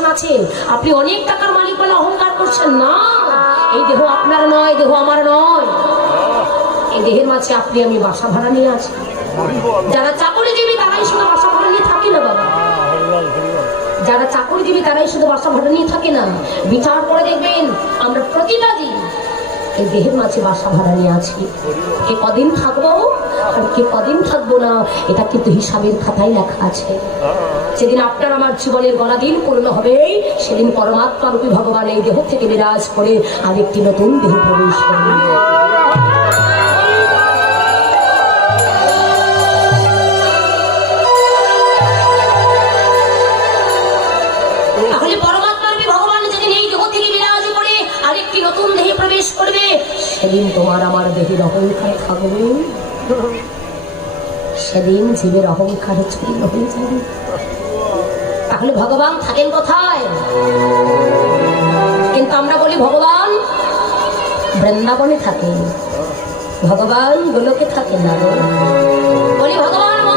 Position আছে, আপনি অনেক টাকার মালিক বলে অহংকার করছেন না। এই দেহ আপনার নয়, দেহ আমার নয়। এই দেহের মাঝে আপনি আমি বাসা ভাড়া নিয়ে আছি। যারা চাকরিজীবী তারাই শুধু বাসা ভাড়া নিয়ে থাকে না বাবা, যারা চাকরিজীবী তারাই শুধু বাসা ভাড়া নিয়ে থাকে না। বিচার করে দেখবেন আমরা প্রতিটা দিন এই দেহের মাঝে বাসা ভাড়া নিয়ে আছি। কে কদিন থাকবো আর কে কদিন থাকবো না, এটা কিন্তু হিসাবের খাতায় লেখা আছে। যেদিন আপনার আমার জীবনের গলা দিন পূর্ণ হবে, সেদিন পরমাত্মা রূপী ভগবান এই দেহ থেকে বিরাজ করে আরেকটি নতুন দেহ প্রবেশ করবে। তাহলে পরমাত্মা রূপী ভগবান যেদিন এই দেহ থেকে বিরাজ করে আরেকটি নতুন দেহে প্রবেশ করবে, সেদিন তোমার আমার দেহের অহংকার থাকবে, সেদিন জীবের অহংকার চূর্ণ হয়ে যাবে। তাহলে ভগবান থাকেন কোথায়? কিন্তু আমরা বলি ভগবান বৃন্দাবনে থাকেন, ভগবান গোলকে থাকেন না। বলি ভগবান